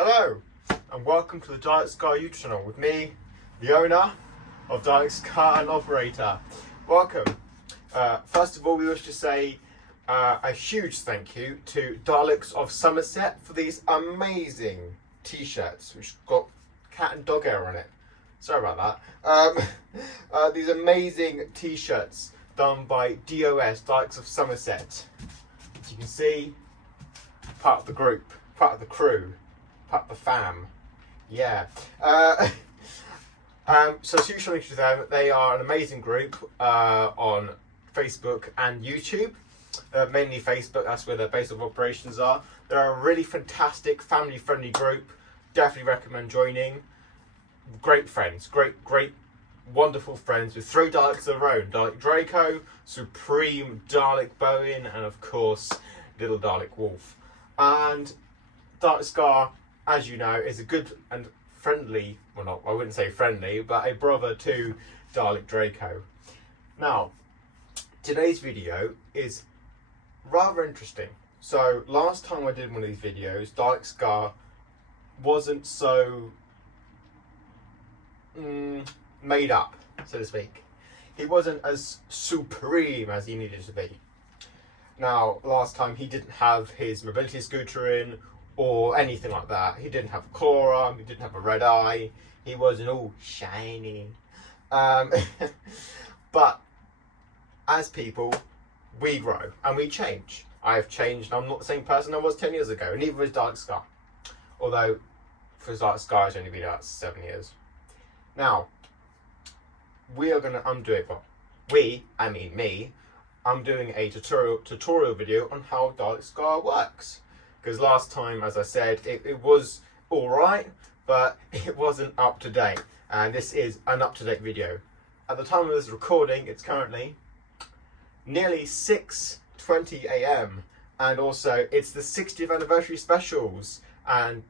Hello, and welcome to the Dalek Sky YouTube channel with me, the owner of Dalek Sky and Operator. Welcome. First of all, we wish to say a huge thank you to Daleks of Somerset for these amazing t-shirts, which got cat and dog hair on it. Sorry about that. These amazing t-shirts done by DOS, Daleks of Somerset. As you can see, part of the group, part of the crew, part of the fam. Yeah. So huge thank you to them. They are an amazing group on Facebook and YouTube. Mainly Facebook, that's where their base of operations are. They're a really fantastic, family-friendly group. Definitely recommend joining. Great friends, great, wonderful friends with 3 Daleks of their own. Dalek Draco, Supreme Dalek Bowen, and of course, Little Dalek Wolf. And Dalek Scar, as you know, is a good and friendly, well not, I wouldn't say friendly, but a brother to Dalek Draco. Now, today's video is rather interesting. So, last time I did one of these videos, Dalek Scar wasn't so made up, so to speak. He wasn't as supreme as he needed to be. Now, last time he didn't have his mobility scooter in, or anything like that. He didn't have a claw arm, he didn't have a red eye, he wasn't all shiny. But as people, we grow and we change. I have changed, I'm not the same person I was 10 years ago, and neither was Dalek Scar. Although, for Dalek Scar, it's only been about 7 years. Now, I'm doing a tutorial video on how Dalek Scar works. Because last time, as I said, it was alright, but it wasn't up to date. And this is an up-to-date video. At the time of this recording, it's currently nearly 6:20 AM. And also, it's the 60th anniversary specials. And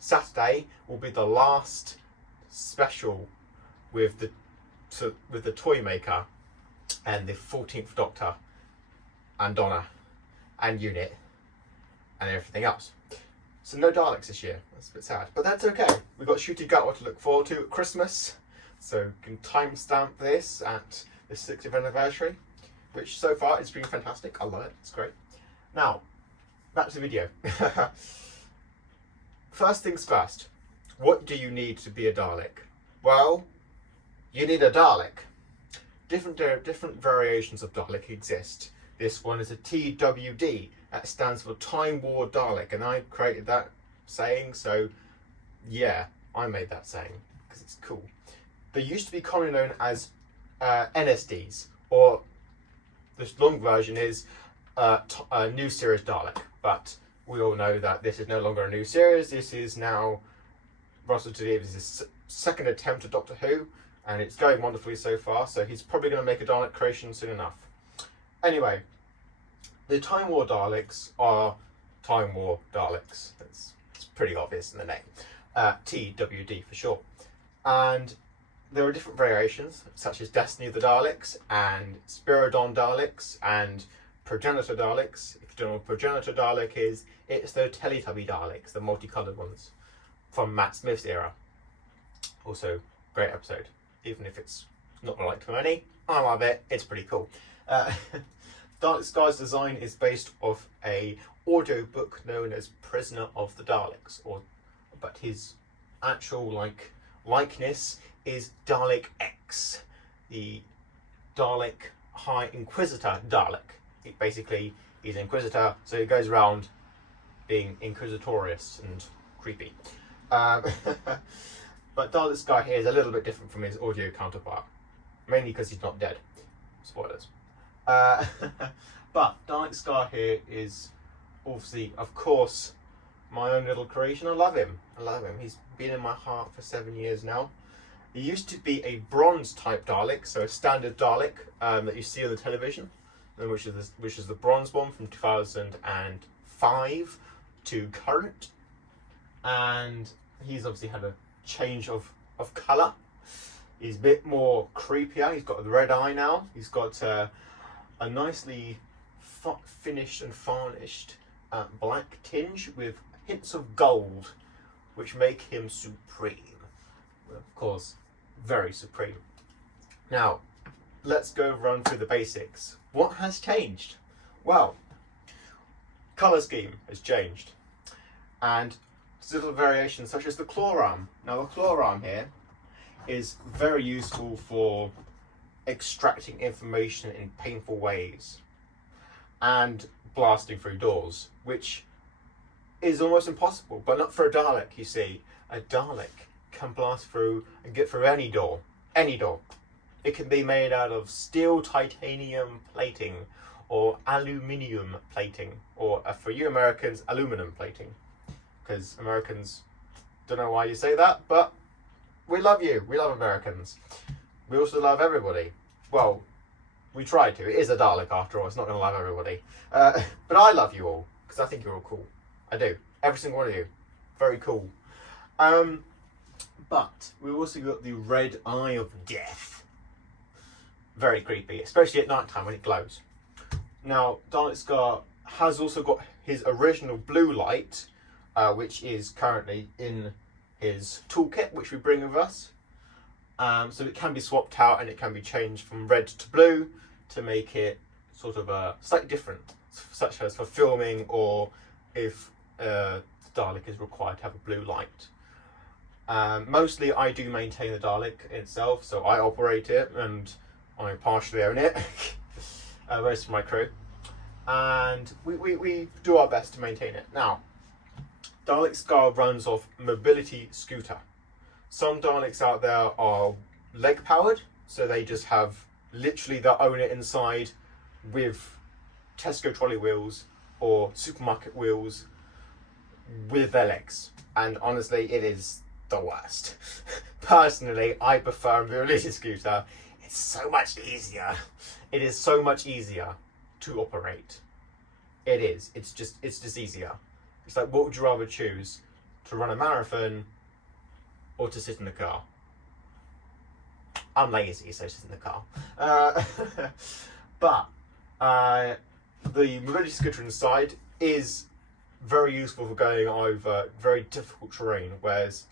Saturday will be the last special with the toy maker and the 14th Doctor and Donna and Unit and everything else. So no Daleks this year. That's a bit sad, but that's okay. We've got Shooty Gutwa to look forward to at Christmas, so we can timestamp this at the 60th anniversary, which so far it's been fantastic. I love it. It's great. Now, back to the video. First things first, what do you need to be a Dalek? Well, you need a Dalek. Different variations of Dalek exist. This one is a TWD. That stands for Time War Dalek, and I created that saying, so yeah, I made that saying because it's cool. They used to be commonly known as NSDs, or the long version is a new series Dalek, but we all know that this is no longer a new series. This is now Russell T Davies' second attempt at Doctor Who, and it's going wonderfully so far, so he's probably going to make a Dalek creation soon enough. Anyway, the Time War Daleks are Time War Daleks. It's pretty obvious in the name. TWD for short. And there are different variations, such as Destiny of the Daleks, and Spiridon Daleks, and Progenitor Daleks. If you don't know what Progenitor Dalek is, it's the Teletubby Daleks, the multicoloured ones from Matt Smith's era. Also, great episode. Even if it's not liked for many, I love it. It's pretty cool. Dalek Scar's design is based off a audiobook known as Prisoner of the Daleks, but his actual likeness is Dalek X, the Dalek High Inquisitor Dalek. He's an Inquisitor, so he goes around being inquisitorious and creepy. But Dalek Scar here is a little bit different from his audio counterpart, mainly because he's not dead. Spoilers. But Dalek Scar here is obviously, of course, my own little creation. I love him. He's been in my heart for 7 years now. He used to be a bronze type Dalek, so a standard Dalek that you see on the television, which is the bronze one from 2005 to current. And he's obviously had a change of colour. He's a bit more creepier. He's got the red eye now. He's got a nicely finished and varnished black tinge with hints of gold, which make him supreme. Well, of course, very supreme. Now, let's go run through the basics. What has changed? Well, colour scheme has changed. And little variations such as the claw arm. Now, the claw arm here is very useful for extracting information in painful ways and blasting through doors, which is almost impossible, but not for a Dalek, you see. A Dalek can blast through and get through any door. Any door. It can be made out of steel titanium plating or aluminium plating, or for you Americans, aluminum plating. Because Americans, don't know why you say that, but we love you. We love Americans. We also love everybody. Well, we try to. It is a Dalek after all. It's not going to love everybody. But I love you all, because I think you're all cool. I do. Every single one of you. Very cool. But we've also got the red eye of death. Very creepy, especially at night time when it glows. Now, Dalek Scar has also got his original blue light, which is currently in his toolkit, which we bring with us. So it can be swapped out and it can be changed from red to blue to make it sort of slightly different, such as for filming or if the Dalek is required to have a blue light. Mostly I do maintain the Dalek itself, so I operate it and I partially own it, most of my crew. And we do our best to maintain it. Now, Dalek Scar runs off mobility scooter. Some Daleks out there are leg powered, so they just have literally their owner inside with Tesco trolley wheels or supermarket wheels with their legs. And honestly, it is the worst. Personally, I prefer a mobility scooter. It's so much easier. It is so much easier to operate. It is. It's just easier. It's like, what would you rather choose? To run a marathon or to sit in the car? I'm lazy, so sit in the car. But the mobility scooter inside is very useful for going over very difficult terrain, whereas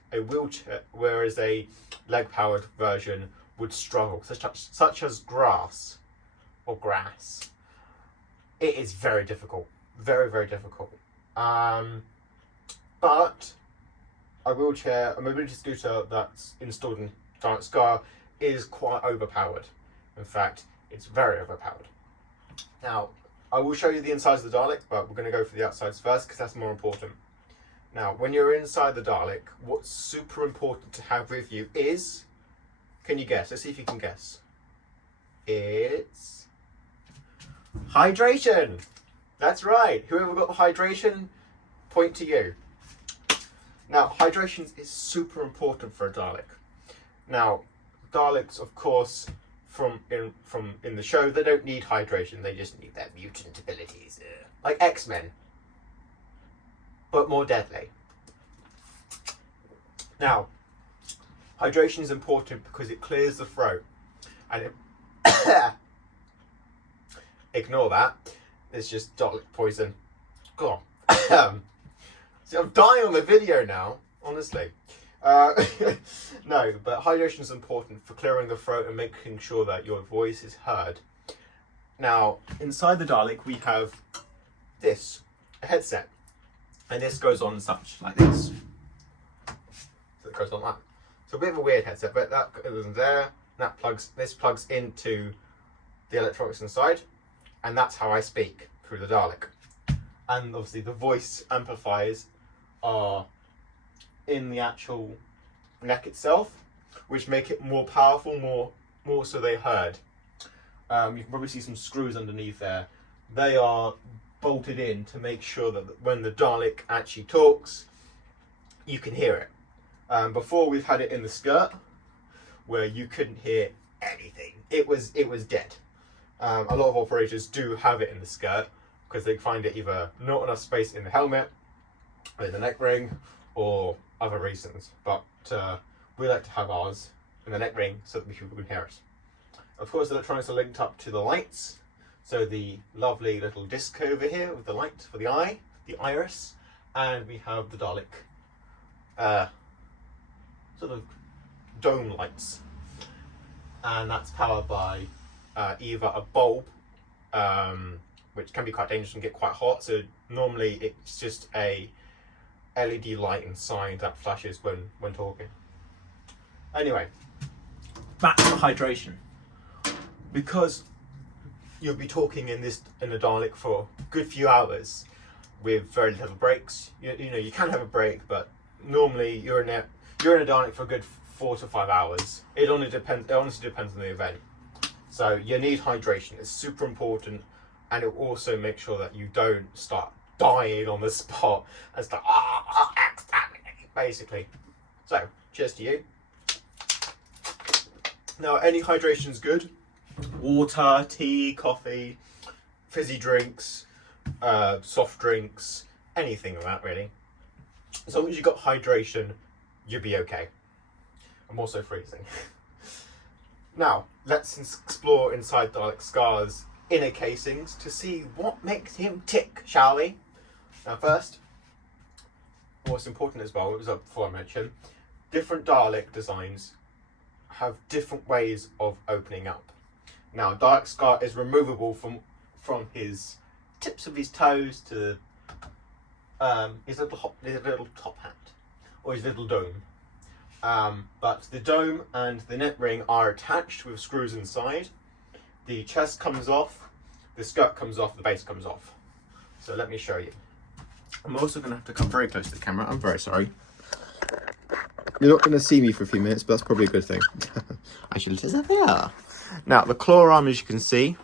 a leg-powered version would struggle, such as grass or grass. It is very difficult, very, very difficult. But a mobility scooter that's installed in Dalek Scar is quite overpowered. In fact, it's very overpowered. Now, I will show you the insides of the Dalek, but we're going to go for the outsides first because that's more important. Now, when you're inside the Dalek, what's super important to have with you is, can you guess? Let's see if you can guess. It's hydration. That's right. Whoever got the hydration, point to you. Now, hydration is super important for a Dalek. Now, Daleks, of course, from in the show, they don't need hydration. They just need their mutant abilities, like X-Men, but more deadly. Now, hydration is important because it clears the throat, and ignore that. It's just Dalek poison. Go on. See, I'm dying on the video now, honestly. No, but hydration is important for clearing the throat and making sure that your voice is heard. Now, inside the Dalek, we have this, a headset. And this goes on such, like this. So it goes on that. So a bit of a weird headset, but that goes in there. This plugs into the electronics inside. And that's how I speak through the Dalek. And obviously the voice amplifiers are in the actual neck itself, which make it more powerful, more so they heard. You can probably see some screws underneath there. They are bolted in to make sure that when the Dalek actually talks, you can hear it. Before, we've had it in the skirt, where you couldn't hear anything. It was dead. A lot of operators do have it in the skirt because they find it either not enough space in the helmet, or in the neck ring, or other reasons. But we like to have ours in the neck ring so that people can hear us. Of course, the electronics are linked up to the lights. So the lovely little disc over here with the light for the eye, the iris, and we have the Dalek sort of dome lights, and that's powered by either a bulb, which can be quite dangerous and get quite hot, so normally it's just a LED light inside that flashes when talking. Anyway, back to hydration. Because you'll be talking in the Dalek for a good few hours with very little breaks. You know, you can have a break, but normally you're in a Dalek for a good 4 to 5 hours. It honestly depends on the event. So you need hydration. It's super important, and it will also make sure that you don't start dying on the spot and start basically. So cheers to you. Now, any hydration is good. Water, tea, coffee, fizzy drinks, soft drinks, anything like that really. As long as you've got hydration, you'll be okay. I'm also freezing. Now, let's explore inside Dalek Scar's inner casings to see what makes him tick, shall we? Now first, what's important as well, it was up before I mentioned, different Dalek designs have different ways of opening up. Now, Dalek Scar is removable from his tips of his toes to his little top hat or his little dome. But the dome and the neck ring are attached with screws inside. The chest comes off, the skirt comes off, the base comes off. So let me show you. I'm also going to have to come very close to the camera. I'm very sorry. You're not going to see me for a few minutes, but that's probably a good thing. Actually, there they are. Now, the claw arm, as you can see,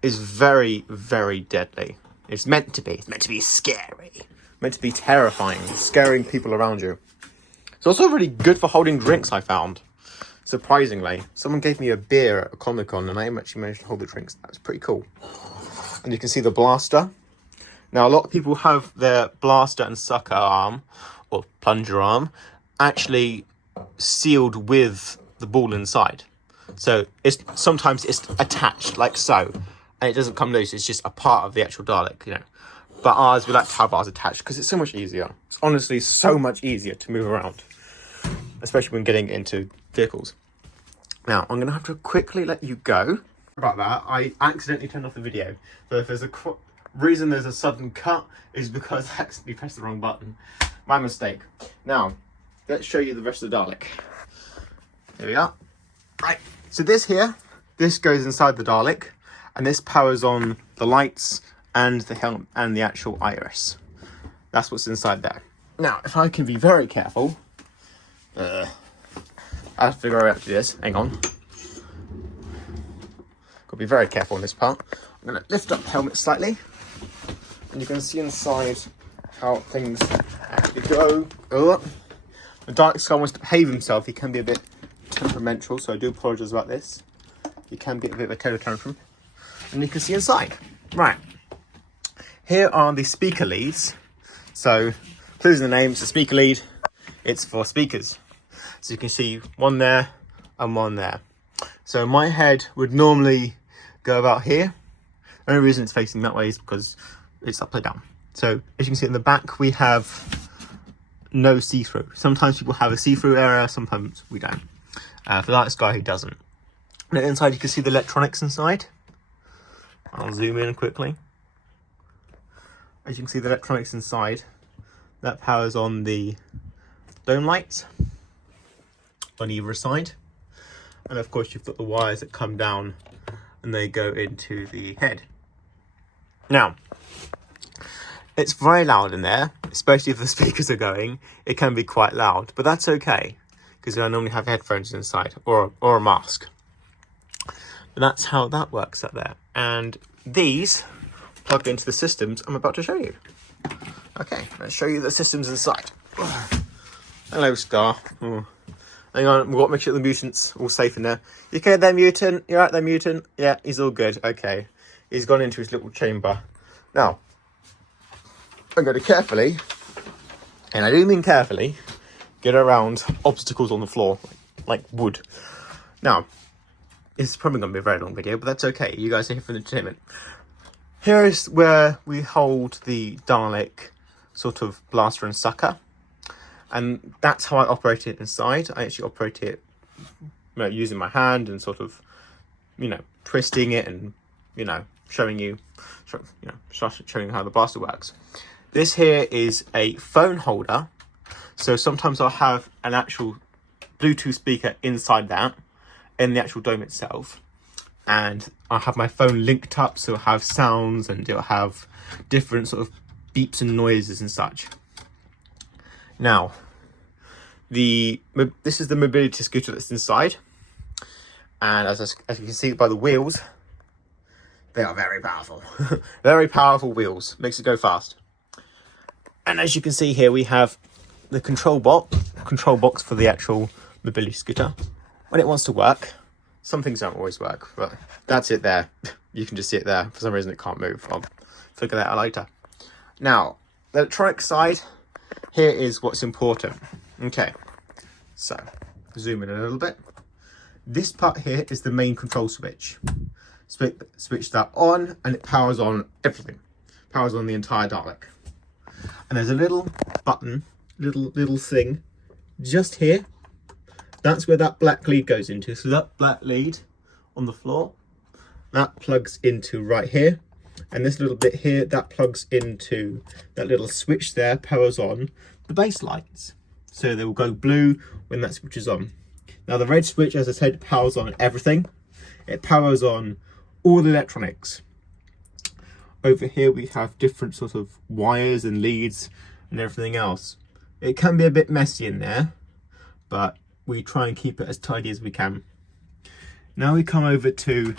is very, very deadly. It's meant to be. It's meant to be scary. Meant to be terrifying, scaring people around you. It's also really good for holding drinks, I found. Surprisingly. Someone gave me a beer at a Comic-Con, and I actually managed to hold the drinks. That was pretty cool. And you can see the blaster. Now, a lot of people have their blaster and sucker arm, or plunger arm, actually sealed with the ball inside. So sometimes it's attached like so, and it doesn't come loose. It's just a part of the actual Dalek, you know. But ours, we like to have ours attached because it's so much easier. It's honestly so much easier to move around, especially when getting into vehicles. Now, I'm going to have to quickly let you go. About that, I accidentally turned off the video. So if there's a reason there's a sudden cut is because I accidentally pressed the wrong button. My mistake. Now, let's show you the rest of the Dalek. Here we are. Right, so this goes inside the Dalek, and this powers on the lights and the helmet and the actual iris. That's what's inside there. Now, if I can be very careful, I have to figure out how to do this. Hang on. Got to be very careful on this part. I'm going to lift up the helmet slightly, and you can see inside how things actually go. Oh. The Dalek Scar wants to behave himself. He can be a bit temperamental, so I do apologise about this. He can be a bit of a temper tantrum. And you can see inside. Right. Here are the speaker leads. So, clues in the name, it's a speaker lead. It's for speakers. So you can see one there and one there. So my head would normally go about here. The only reason it's facing that way is because it's upside down. So as you can see in the back, we have no see-through. Sometimes people have a see-through area, sometimes we don't. For that guy who doesn't. And inside you can see the electronics inside. I'll zoom in quickly. As you can see the electronics inside, that powers on the dome lights on either side. And of course you've got the wires that come down and they go into the head. Now, it's very loud in there, especially if the speakers are going. It can be quite loud, but that's okay because I normally have headphones inside or a mask. But that's how that works up there. And these plug into the systems I'm about to show you. Okay, let's show you the systems inside. Hello, Scar. Oh. Hang on, we've got to make sure the mutant's all safe in there. You okay there, mutant? You alright there, mutant? Yeah, he's all good. Okay. He's gone into his little chamber. Now, I'm going to carefully, and I do mean carefully, get around obstacles on the floor, like wood. Now, it's probably going to be a very long video, but that's okay. You guys are here for the entertainment. Here is where we hold the Dalek sort of blaster and sucker. And that's how I operate it inside. I actually operate it using my hand and sort of, twisting it and, showing you how the blaster works. This here is a phone holder. So sometimes I'll have an actual Bluetooth speaker inside that, in the actual dome itself. And I'll have my phone linked up, so it'll have sounds and it'll have different sort of beeps and noises and such. Now, this is the mobility scooter that's inside. And as you can see by the wheels, they are very powerful. Very powerful wheels. Makes it go fast. And as you can see here, we have the control box for the actual mobility scooter. When it wants to work, some things don't always work, but that's it there. You can just see it there. For some reason it can't move. I'll figure that out later. Now, the electronic side, here is what's important. Okay, so zoom in a little bit. This part here is the main control switch. Switch that on and it powers on everything. Powers on the entire Dalek. And there's a little button, little thing just here. That's where that black lead goes into. So that black lead on the floor, that plugs into right here. And this little bit here, that plugs into that little switch there, powers on the base lights. So they will go blue when that switch is on. Now the red switch, as I said, powers on everything. It powers on all the electronics. Over here we have different sort of wires and leads and everything else. It can be a bit messy in there, but we try and keep it as tidy as we can. Now we come over to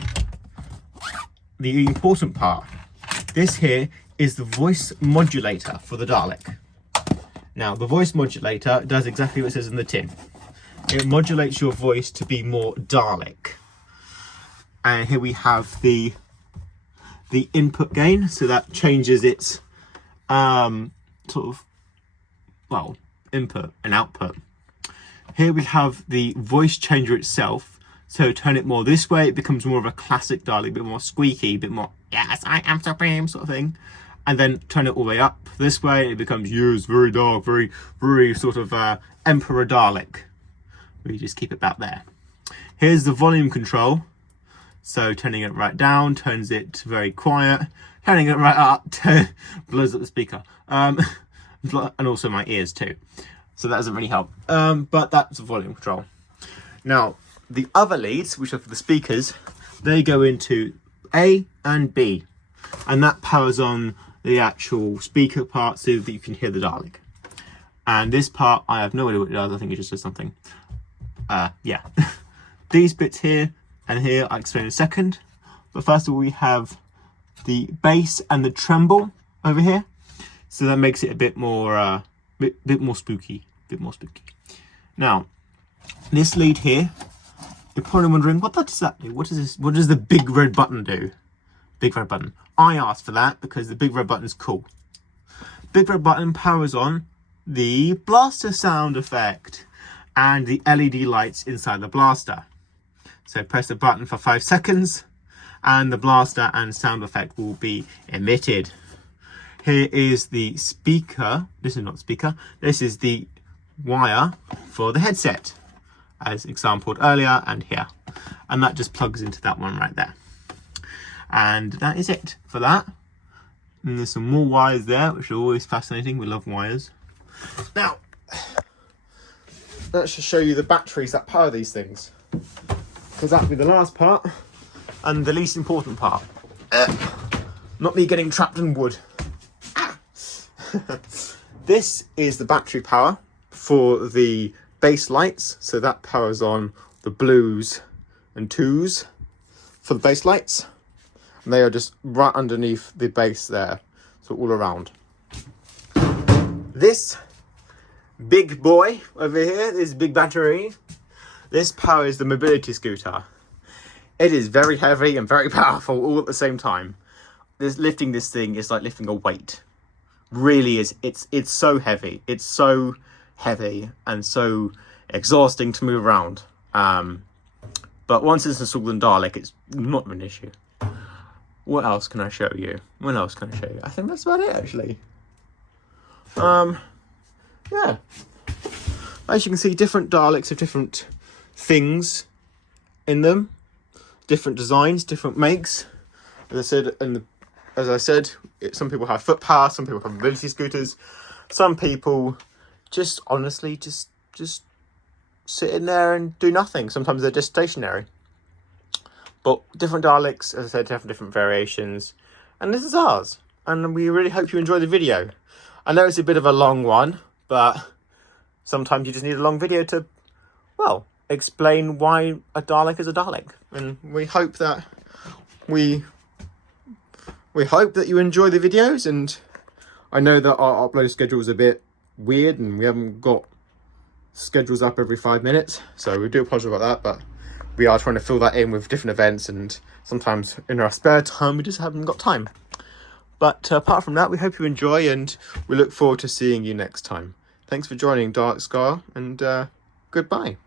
the important part. This here is the voice modulator for the Dalek. Now the voice modulator does exactly what it says in the tin. It modulates your voice to be more Dalek. And here we have the input gain, so that changes its input and output. Here we have the voice changer itself. So turn it more this way, it becomes more of a classic Dalek, a bit more squeaky, a bit more, yes, I am supreme sort of thing. And then turn it all the way up this way, it becomes, yes, very dark, very, very sort of Emperor Dalek. We just keep it about there. Here's the volume control. So turning it right down turns it very quiet. Turning it right up blows up the speaker. And also my ears too. So that doesn't really help. But that's the volume control. Now, the other leads, which are for the speakers, they go into A and B. And that powers on the actual speaker part so that you can hear the Dalek. And this part, I have no idea what it does. I think it just does something. Yeah. These bits here and here I'll explain in a second. But first of all, we have the bass and the treble over here. So that makes it a bit more bit more spooky. Now, this lead here, you're probably wondering, what does that do? What is this? What does the big red button do? Big red button. I asked for that because the big red button is cool. Big red button powers on the blaster sound effect and the LED lights inside the blaster. So press the button for 5 seconds and the blaster and sound effect will be emitted. Here is the speaker. This is not the speaker. This is the wire for the headset, as exampled earlier and here. And that just plugs into that one right there. And that is it for that. And there's some more wires there, which are always fascinating. We love wires. Now, let's just show you the batteries that power these things, because that'll be the last part and the least important part. Not me getting trapped in wood. This is the battery power for the base lights, so that powers on the blues and twos for the base lights, and they are just right underneath the base there, so all around. This big boy over here, this big battery, this powers the mobility scooter. It is very heavy and very powerful all at the same time. Lifting this thing is like lifting a weight. Really is. It's so heavy. It's so heavy and so exhausting to move around. But once it's installed in Dalek, it's not an issue. What else can I show you? I think that's about it, actually. Yeah. As you can see, different Daleks have different things in them, different designs, different makes. As I said, some people have foot power, some people have mobility scooters, some people just honestly just sit in there and do nothing. Sometimes they're just stationary. But different Daleks, as I said, have different variations, and this is ours. And we really hope you enjoy the video. I know it's a bit of a long one, but sometimes you just need a long video to, well, explain why a Dalek is a Dalek. And we hope that you enjoy the videos. And I know that our upload schedule is a bit weird and we haven't got schedules up every 5 minutes, so we do apologize about that, but we are trying to fill that in with different events, and sometimes in our spare time we just haven't got time. But apart from that, we hope you enjoy, and we look forward to seeing you next time. Thanks for joining Dark Scar, and goodbye.